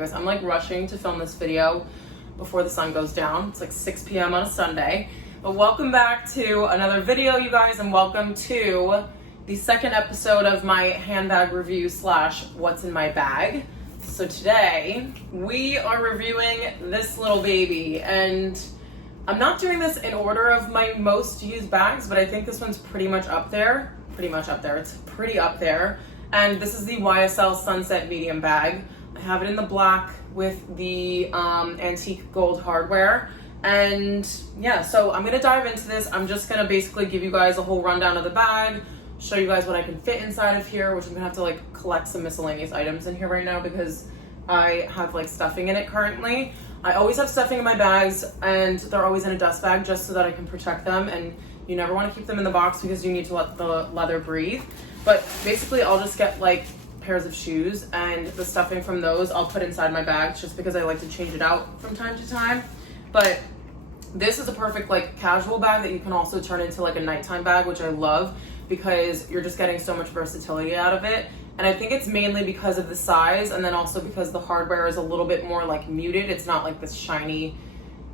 guys, I'm like rushing to film this video before the sun goes down. It's like 6 p.m. on a Sunday. But welcome back to another video, you guys, and welcome to the second episode of my handbag review slash what's in my bag. So today we are reviewing this little baby, and I'm not doing this in order of my most used bags, but I think this one's pretty much up there. It's pretty up there. And this is the Ysl Sunset Medium Bag. I have it in the black with the antique gold hardware. And yeah, so I'm gonna dive into this. I'm just gonna basically give you guys a whole rundown of the bag, show you guys what I can fit inside of here, which I'm gonna have to like collect some miscellaneous items in here right now because I have like stuffing in it currently. I always have stuffing in my bags and they're always in a dust bag just so that I can protect them, and you never want to keep them in the box because you need to let the leather breathe. But basically I'll just get like pairs of shoes, and the stuffing from those I'll put inside my bag just because I like to change it out from time to time. But this is a perfect like casual bag that you can also turn into like a nighttime bag, which I love because you're just getting so much versatility out of it. And I think it's mainly because of the size, and then also because the hardware is a little bit more like muted. It's not like this shiny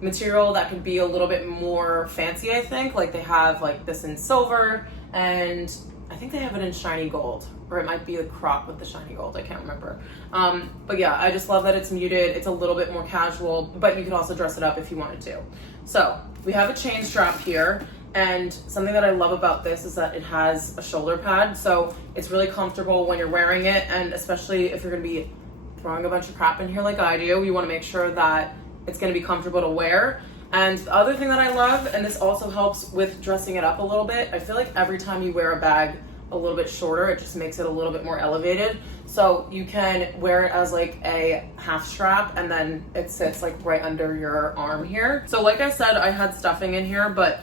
material that could be a little bit more fancy, I think. Like they have like this in silver, and I think they have it in shiny gold, or it might be the crop with the shiny gold, I can't remember. But yeah, I just love that it's muted. It's a little bit more casual, but you could also dress it up if you wanted to. So we have a chain strap here, and something that I love about this is that it has a shoulder pad, so it's really comfortable when you're wearing it, and especially if you're gonna be throwing a bunch of crap in here like I do, you wanna make sure that it's gonna be comfortable to wear. And the other thing that I love, and this also helps with dressing it up a little bit, I feel like every time you wear a bag a little bit shorter, it just makes it a little bit more elevated. So you can wear it as like a half strap, and then it sits like right under your arm here. So like I said, I had stuffing in here, but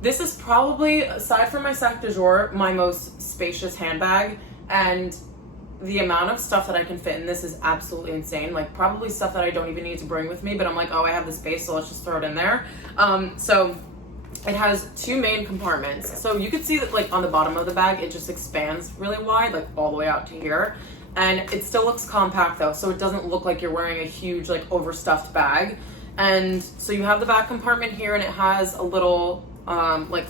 this is probably, aside from my sac de jour, my most spacious handbag. And the amount of stuff that I can fit in this is absolutely insane. Like probably stuff that I don't even need to bring with me, but I'm like, oh, I have the space, so let's just throw it in there. So it has two main compartments. So you can see that like on the bottom of the bag, it just expands really wide, like all the way out to here. And it still looks compact though, so it doesn't look like you're wearing a huge like overstuffed bag. And so you have the back compartment here, and it has a little like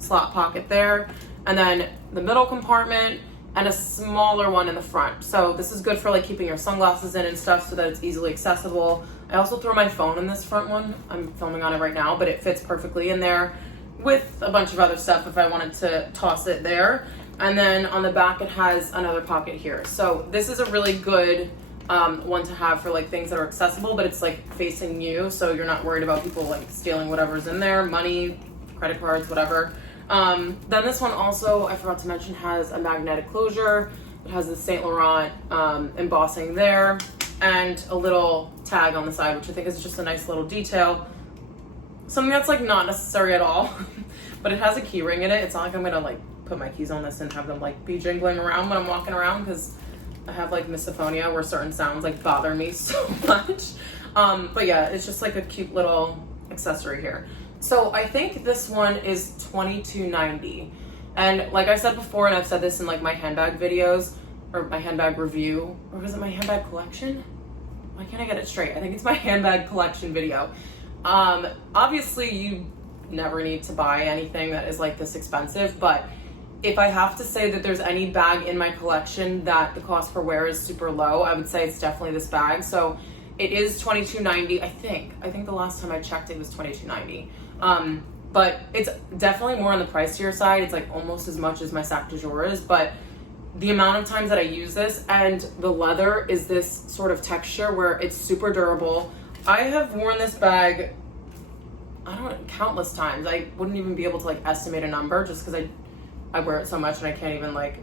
slot pocket there, and then the middle compartment, and a smaller one in the front. So this is good for like keeping your sunglasses in and stuff so that it's easily accessible. I also throw my phone in this front one. I'm filming on it right now, but it fits perfectly in there with a bunch of other stuff if I wanted to toss it there. And then on the back, it has another pocket here. So this is a really good one to have for like things that are accessible, but it's like facing you, so you're not worried about people like stealing whatever's in there, money, credit cards, whatever. Then this one also, I forgot to mention, has a magnetic closure. It has the Saint Laurent embossing there, and a little tag on the side, which I think is just a nice little detail. Something that's like not necessary at all, but it has a key ring in it. It's not like I'm gonna like put my keys on this and have them like be jingling around when I'm walking around, because I have like misophonia where certain sounds like bother me so much. But yeah, it's just like a cute little accessory here. So I think this one is $22.90. And like I said before, and I've said this in like my handbag videos, or my handbag review, or is it my handbag collection? Why can't I get it straight? I think it's my handbag collection video. Obviously you never need to buy anything that is like this expensive, but if I have to say that there's any bag in my collection that the cost per wear is super low, I would say it's definitely this bag. So it is $22.90, I think. I think the last time I checked it was $22.90. But it's definitely more on the pricier side. It's like almost as much as my sac de jour is, but the amount of times that I use this, and the leather is this sort of texture where it's super durable. I have worn this bag, I don't know, countless times. I wouldn't even be able to like estimate a number just because I wear it so much, and I can't even like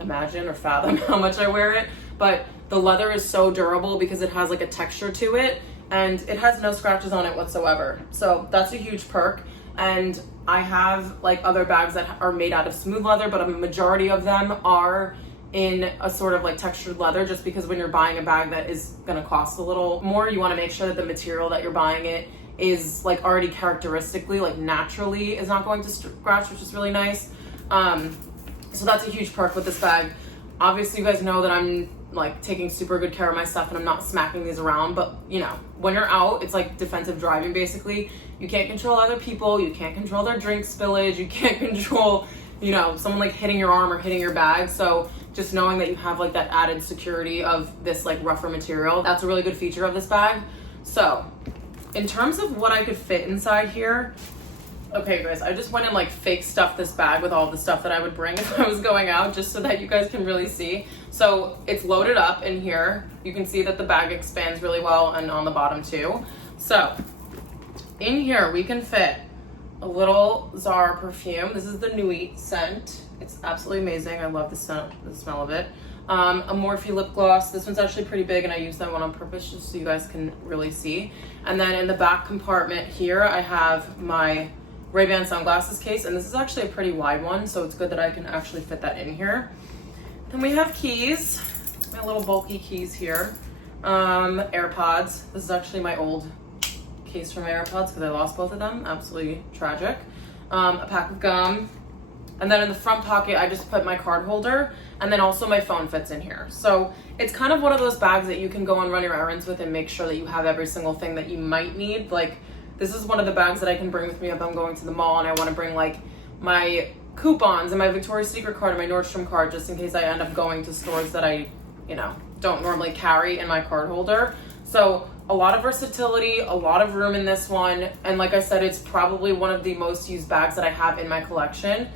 imagine or fathom how much I wear it. But the leather is so durable because it has like a texture to it, and it has no scratches on it whatsoever. So that's a huge perk. And I have like other bags that are made out of smooth leather, but a majority of them are in a sort of like textured leather, just because when you're buying a bag that is gonna cost a little more, you wanna make sure that the material that you're buying it is like already characteristically, like naturally is not going to scratch, which is really nice. So that's a huge perk with this bag. Obviously you guys know that I'm like taking super good care of my stuff and I'm not smacking these around. But you know, when you're out, it's like defensive driving basically. You can't control other people, you can't control their drink spillage, you can't control, you know, someone like hitting your arm or hitting your bag. So just knowing that you have like that added security of this like rougher material, that's a really good feature of this bag. So in terms of what I could fit inside here, okay guys, I just went and like fake stuffed this bag with all the stuff that I would bring if I was going out, just so that you guys can really see. So it's loaded up in here. You can see that the bag expands really well, and on the bottom too. So in here we can fit a little Zara perfume. This is the Nuit scent. It's absolutely amazing. I love the smell of it. A Morphe lip gloss. This one's actually pretty big and I use that one on purpose just so you guys can really see. And then in the back compartment here, I have my Ray-Ban sunglasses case, and this is actually a pretty wide one, so it's good that I can actually fit that in here. Then we have keys, my little bulky keys here. AirPods. This is actually my old case for my AirPods because I lost both of them. Absolutely tragic. A pack of gum. And then in the front pocket, I just put my card holder, and then also my phone fits in here. So it's kind of one of those bags that you can go and run your errands with and make sure that you have every single thing that you might need. Like, this is one of the bags that I can bring with me if I'm going to the mall and I want to bring like my coupons and my Victoria's Secret card and my Nordstrom card, just in case I end up going to stores that I, you know, don't normally carry in my card holder. So a lot of versatility, a lot of room in this one. And like I said, it's probably one of the most used bags that I have in my collection.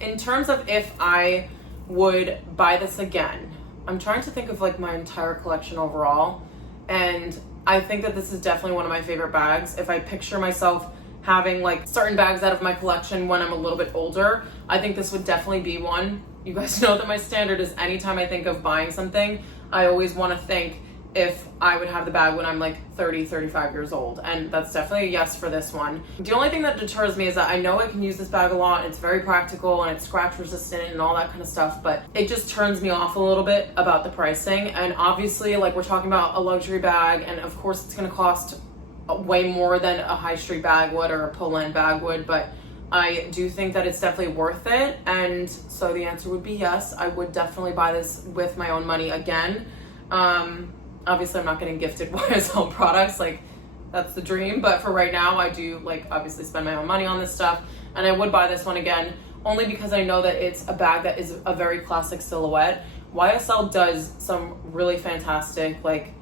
In terms of if I would buy this again, I'm trying to think of like my entire collection overall. And I think that this is definitely one of my favorite bags. If I picture myself having like certain bags out of my collection when I'm a little bit older, I think this would definitely be one. You guys know that my standard is anytime I think of buying something, I always want to think if I would have the bag when I'm like 30, 35 years old. And that's definitely a yes for this one. The only thing that deters me is that I know I can use this bag a lot. It's very practical and it's scratch resistant and all that kind of stuff, but it just turns me off a little bit about the pricing. And obviously, like, we're talking about a luxury bag, and of course it's going to cost way more than a high street bag would or a Poland bag would, but I do think that it's definitely worth it. And so the answer would be yes. I would definitely buy this with my own money again. Obviously I'm not getting gifted YSL products, like that's the dream, but for right now I do like obviously spend my own money on this stuff, and I would buy this one again only because I know that it's a bag that is a very classic silhouette. YSL does some really fantastic, like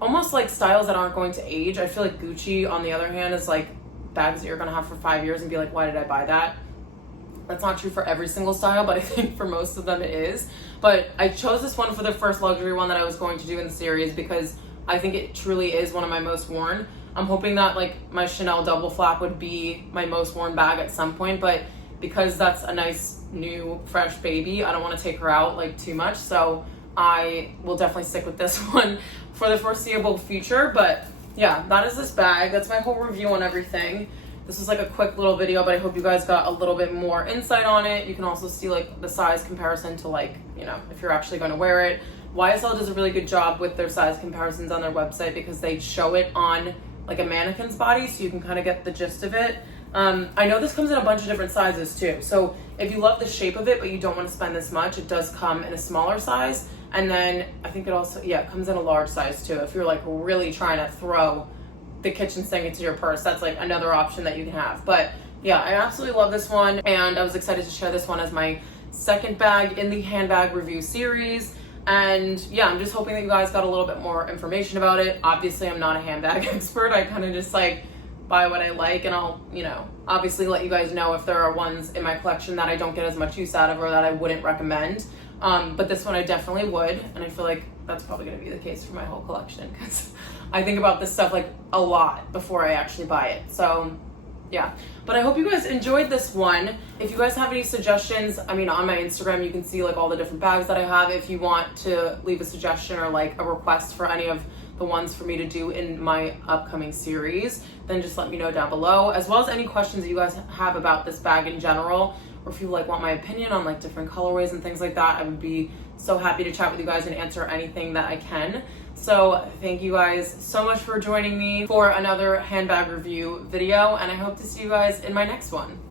almost like styles that aren't going to age. I feel like Gucci on the other hand is like bags that you're gonna have for 5 years and be like, why did I buy that? That's not true for every single style, but I think for most of them it is. But I chose this one for the first luxury one that I was going to do in the series because I think it truly is one of my most worn. I'm hoping that like my Chanel double flap would be my most worn bag at some point, but because that's a nice new fresh baby, I don't want to take her out like too much. So I will definitely stick with this one for the foreseeable future. But yeah, that is this bag. That's my whole review on everything. This was like a quick little video, but I hope you guys got a little bit more insight on it. You can also see like the size comparison to like, you know, if you're actually going to wear it. YSL does a really good job with their size comparisons on their website because they show it on like a mannequin's body, so you can kind of get the gist of it. I know this comes in a bunch of different sizes too. So if you love the shape of it, but you don't want to spend this much, it does come in a smaller size. And then I think it also, yeah, it comes in a large size too. If you're like really trying to throw the kitchen sink into your purse, that's like another option that you can have. But yeah, I absolutely love this one, and I was excited to share this one as my second bag in the handbag review series. And yeah, I'm just hoping that you guys got a little bit more information about it. Obviously I'm not a handbag expert. I kind of just like buy what I like, and I'll, you know, obviously let you guys know if there are ones in my collection that I don't get as much use out of or that I wouldn't recommend. But this one I definitely would, and I feel like that's probably going to be the case for my whole collection because I think about this stuff like a lot before I actually buy it. So yeah, but I hope you guys enjoyed this one. If you guys have any suggestions, I mean, on my Instagram you can see like all the different bags that I have. If you want to leave a suggestion or like a request for any of the ones for me to do in my upcoming series, then just let me know down below, as well as any questions that you guys have about this bag in general, or if you like want my opinion on like different colorways and things like that. I would be so happy to chat with you guys and answer anything that I can. So thank you guys so much for joining me for another handbag review video, and I hope to see you guys in my next one.